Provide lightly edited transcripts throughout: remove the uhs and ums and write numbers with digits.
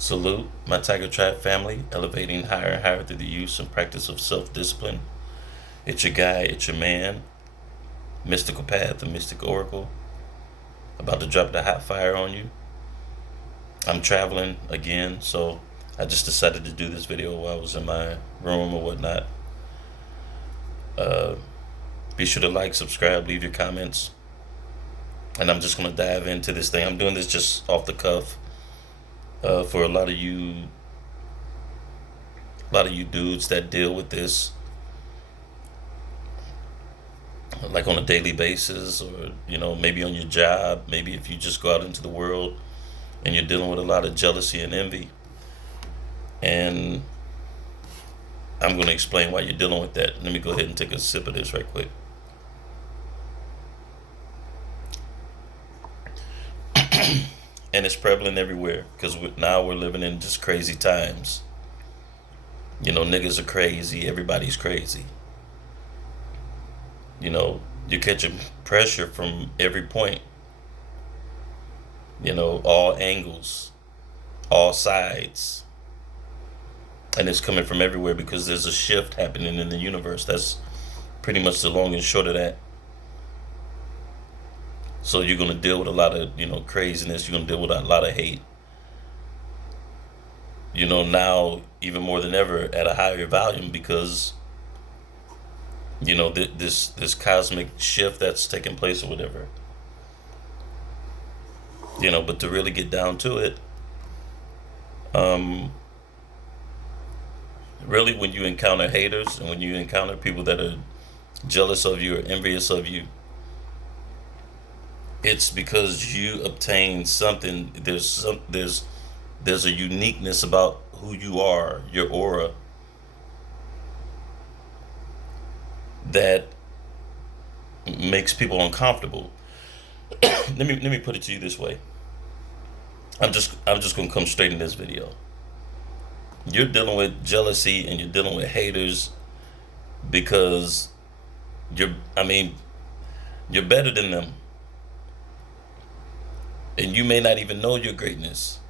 Salute, my Tiger Tribe family, elevating higher and higher through the use and practice of self discipline. It's your guy, it's your man, Mystical Path, the Mystic Oracle, about to drop the hot fire on you. I'm traveling again, so I just decided to do this video while I was in my room or whatnot. Uh, be sure to like, subscribe, leave your comments, and I'm just gonna dive into this thing. I'm doing this just off the cuff. For a lot of you dudes that deal with this like on a daily basis, or maybe on your job, maybe if you just go out into the world and you're dealing with a lot of jealousy and envy. And I'm going to explain why you're dealing with that. Let me go ahead and take a sip of this right quick. And it's prevalent everywhere because now we're living in just crazy times. Niggas are crazy, everybody's crazy. You're catching pressure from every point, all angles, all sides. And it's coming from everywhere because there's a shift happening in the universe. That's pretty much the long and short of that. So you're going to deal with a lot of, craziness. You're going to deal with a lot of hate. Now even more than ever at a higher volume because, this cosmic shift that's taking place or whatever. But to really get down to it, really when you encounter haters and when you encounter people that are jealous of you or envious of you, it's because you obtained something. There's a uniqueness about who you are, your aura, that makes people uncomfortable. Let me put it to you this way. I'm just gonna come straight in this video. You're dealing with jealousy and you're dealing with haters because you're better than them. And you may not even know your greatness.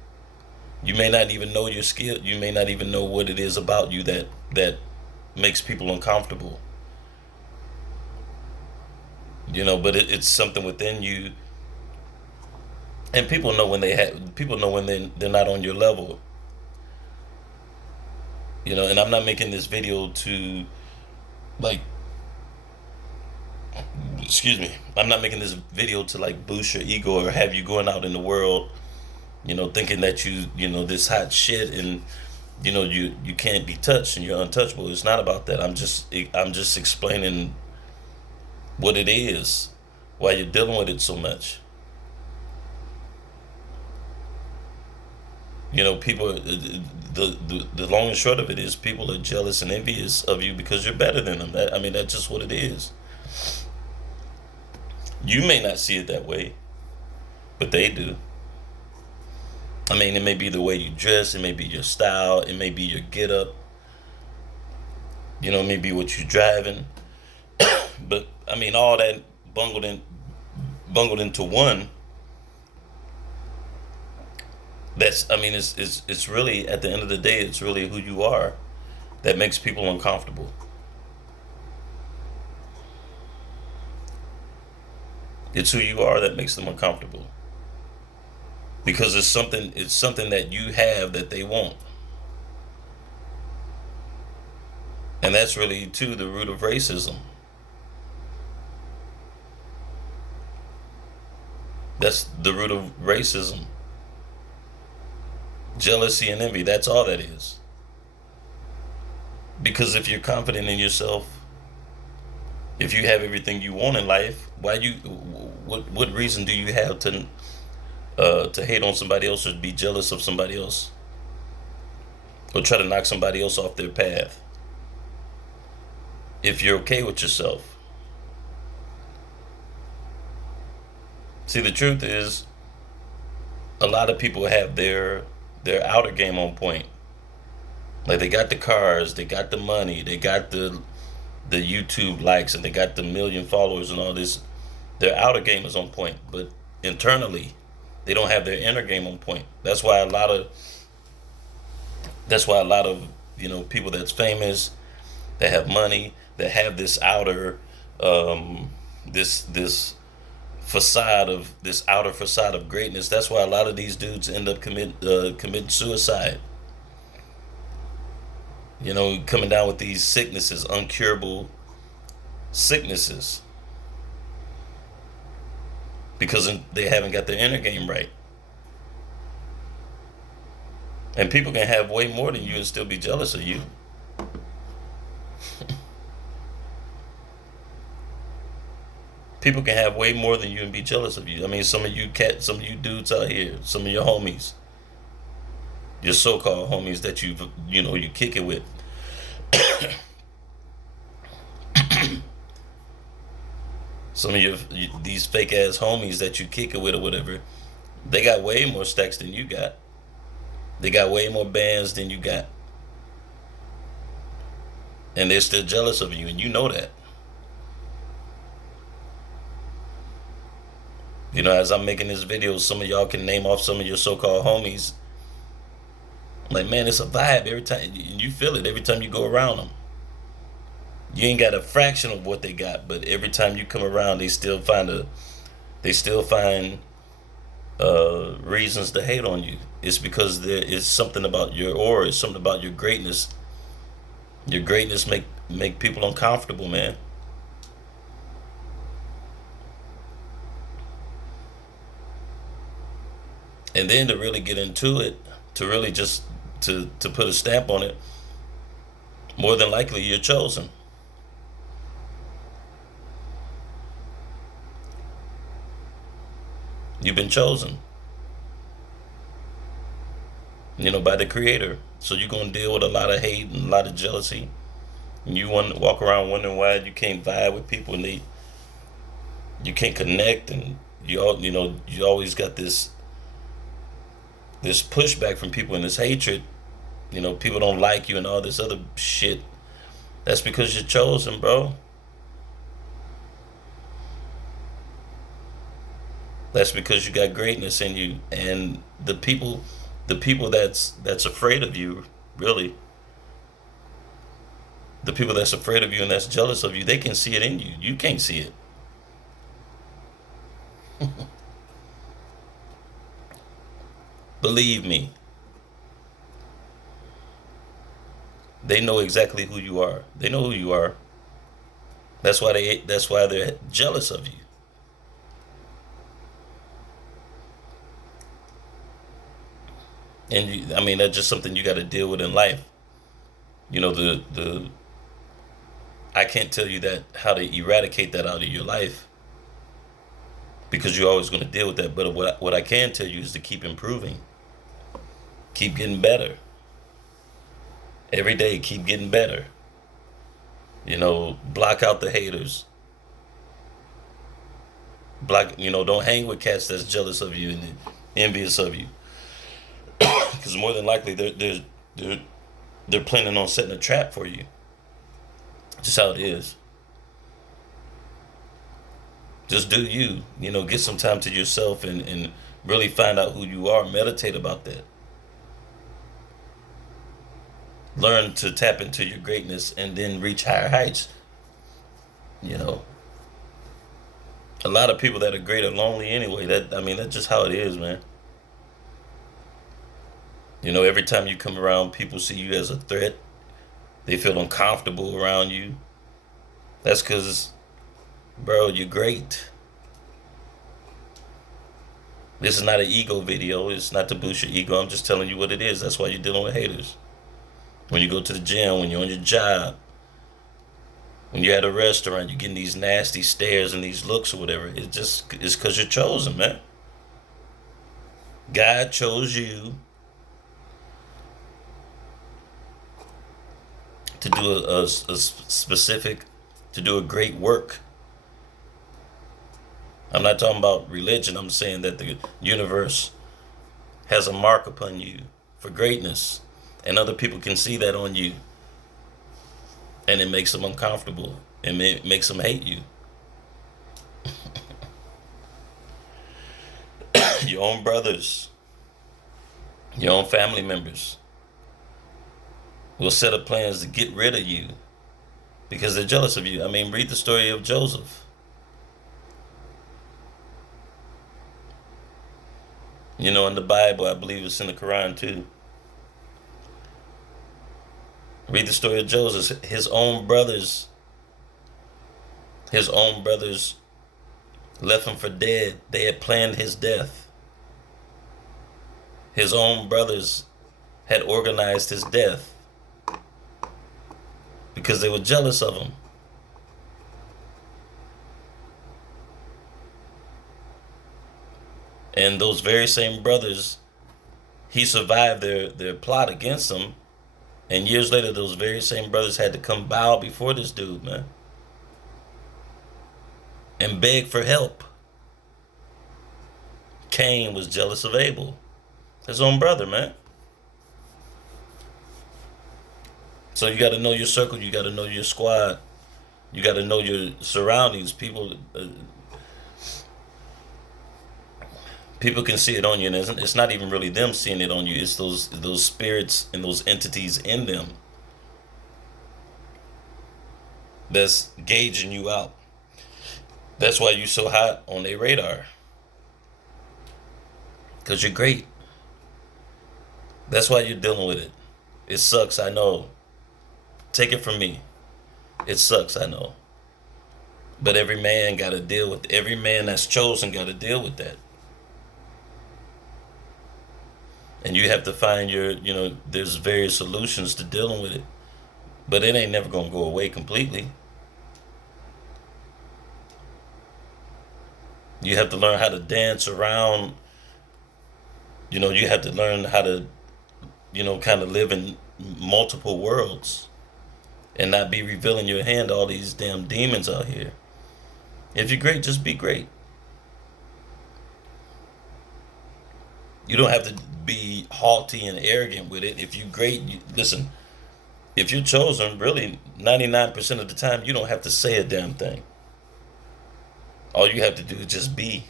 You may not even know your skill. You may not even know what it is about you that makes people uncomfortable. But it's something within you, and people know when they're not on your level. And I'm not making this video to, like, excuse me, I'm not making this video to like boost your ego or have you going out in the world, thinking that this hot shit and you can't be touched and you're untouchable. It's not about that. I'm just explaining what it is, why you're dealing with it so much. People, the long and short of it is people are jealous and envious of you because you're better than them. That's just what it is. You may not see it that way, but they do. It may be the way you dress, it may be your style, it may be your get up, it may be what you're driving. But all that bungled into one. It's really, at the end of the day, it's really who you are that makes people uncomfortable. It's who you are that makes them uncomfortable because it's something that you have that they won't. And that's really too the root of racism. That's the root of racism. Jealousy and envy, that's all that is. Because if you're confident in yourself, if you have everything you want in life, what reason do you have to hate on somebody else or be jealous of somebody else or try to knock somebody else off their path if you're okay with yourself? See, the truth is, a lot of people have their outer game on point. Like, they got the cars, they got the money, they got the YouTube likes, and they got the million followers and all this. Their outer game is on point, but internally, they don't have their inner game on point. That's why a lot of That's why a lot of people that's famous, that have money, that have this um, this outer facade of greatness. That's why a lot of these dudes end up committing suicide. Coming down with these sicknesses, uncurable sicknesses, because they haven't got their inner game right. And people can have way more than you and still be jealous of you. People can have way more than you and be jealous of you. I mean, some of you dudes out here, some of your homies, your so-called homies that you kick it with. Some of these fake ass homies that you kick it with or whatever, they got way more stacks than you got. They got way more bands than you got, and they're still jealous of you, and you know that. As I'm making this video, some of y'all can name off some of your so-called homies. Like, man, it's a vibe every time you feel it. Every time you go around them, you ain't got a fraction of what they got, but every time you come around, they still find reasons to hate on you. It's because there is something about your aura. It's something about your greatness. Your greatness make people uncomfortable, man. And then to really get into it, to really just to put a stamp on it, more than likely you're chosen. You've been chosen, by the creator. So you're gonna deal with a lot of hate and a lot of jealousy. And you want to walk around wondering why you can't vibe with people and you can't connect, and you always got this pushback from people and this hatred. People don't like you and all this other shit. That's because you're chosen, bro. That's because you got greatness in you, and the people that's afraid of you, really, the people that's afraid of you and that's jealous of you, they can see it in you. You can't see it. Believe me, they know exactly who you are. They know who you are. That's why they're jealous of you. And I mean, that's just something you got to deal with in life. The I can't tell you that how to eradicate that out of your life, because you're always going to deal with that. But what I can tell you is to keep improving, keep getting better every day. Keep getting better. Block out the haters. Don't hang with cats that's jealous of you and envious of you, because more than likely they're planning on setting a trap for you. Just how it is. Just do you. Get some time to yourself and really find out who you are. Meditate about that. Learn to tap into your greatness and then reach higher heights. You know, a lot of people that are great are lonely anyway. That's just how it is, man. Every time you come around, people see you as a threat. They feel uncomfortable around you. That's because, bro, you're great. This is not an ego video. It's not to boost your ego. I'm just telling you what it is. That's why you're dealing with haters. When you go to the gym, when you're on your job, when you're at a restaurant, you're getting these nasty stares and these looks or whatever. It's because you're chosen, man. God chose you to do a specific, to do a great work. I'm not talking about religion. I'm saying that the universe has a mark upon you for greatness, and other people can see that on you, and it makes them uncomfortable, and it makes them hate you. Your own brothers, your own family members, will set up plans to get rid of you because they're jealous of you. I mean, read the story of Joseph. You know, in the Bible, I believe it's in the Quran too. Read the story of Joseph. His own brothers left him for dead. They had planned his death. His own brothers had organized his death because they were jealous of him. And those very same brothers, he survived their plot against him. And years later, those very same brothers had to come bow before this dude, man, and beg for help. Cain was jealous of Abel, his own brother, man. So you got to know your circle. You got to know your squad. You got to know your surroundings. People can see it on you, and it's not even really them seeing it on you. It's those spirits and those entities in them that's gauging you out. That's why you're so hot on their radar, because you're great. That's why you're dealing with it. It sucks, I know. Take it from me. It sucks, I know. But every man that's chosen got to deal with that. And you have to find there's various solutions to dealing with it. But it ain't never going to go away completely. You have to learn how to dance around. You have to learn how to, kind of live in multiple worlds and not be revealing your hand to all these damn demons out here. If you're great, just be great. You don't have to be haughty and arrogant with it. If you're great, listen, if you're chosen, really 99% of the time, you don't have to say a damn thing. All you have to do is just be.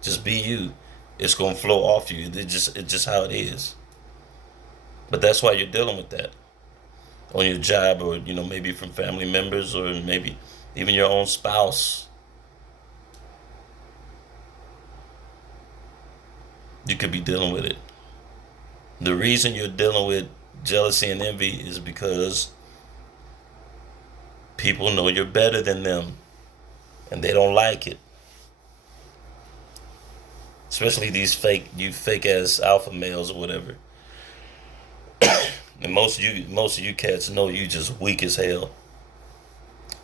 Just be you. It's going to flow off you. It's just how it is. But that's why you're dealing with that on your job, or, maybe from family members, or maybe even your own spouse. You could be dealing with it. The reason you're dealing with jealousy and envy is because people know you're better than them and they don't like it. Especially these fake ass alpha males or whatever. And most of you cats know you just weak as hell.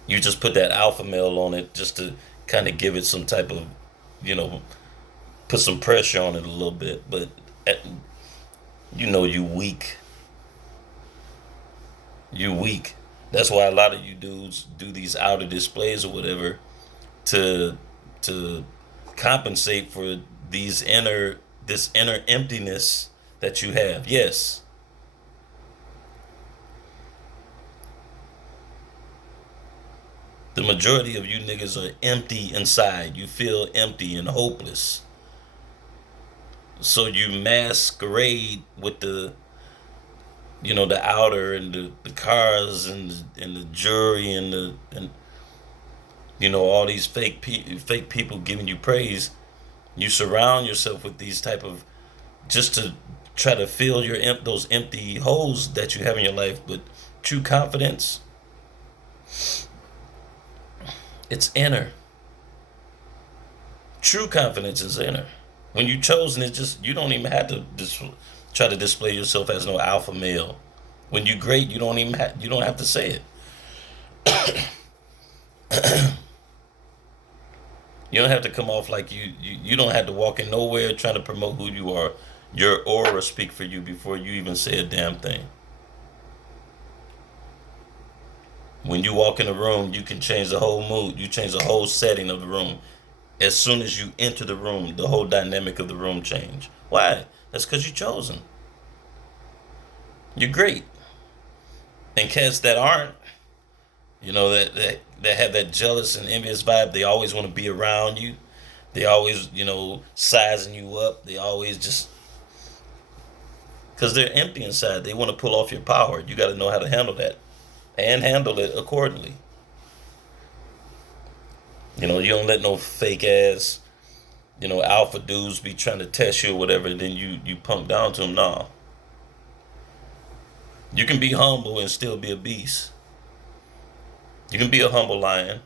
You just put that alpha male on it just to kind of give it some type of, put some pressure on it a little bit, but you weak. You weak. That's why a lot of you dudes do these outer displays or whatever to compensate for this inner emptiness that you have. Yes. The majority of you niggas are empty inside. You feel empty and hopeless. So you masquerade with the outer and the cars and the jewelry and all these fake people giving you praise. You surround yourself with these type of, just to try to fill those empty holes that you have in your life. But true confidence, it's inner. True confidence is inner. When you chosen, it's just, you don't even have to try to display yourself as no alpha male. When you great, you don't have to say it. You don't have to come off like you don't have to walk in nowhere trying to promote who you are. Your aura speak for you before you even say a damn thing. When you walk in a room, you can change the whole mood. You change the whole setting of the room. As soon as you enter the room, the whole dynamic of the room change. Why? That's because you're chosen. You're great. And cats that aren't, that have that jealous and envious vibe, they always want to be around you. They always, sizing you up. They always just because they're empty inside. They want to pull off your power. You got to know how to handle that and handle it accordingly. You know, you don't let no fake ass, alpha dudes be trying to test you or whatever, and then you punk down to them. Nah. You can be humble and still be a beast. You can be a humble lion.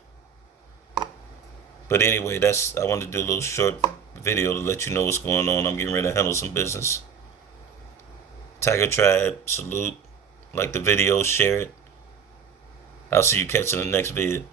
But anyway, I wanted to do a little short video to let you know what's going on. I'm getting ready to handle some business. Tiger Tribe, salute. Like the video, share it. I'll see you catching the next vid.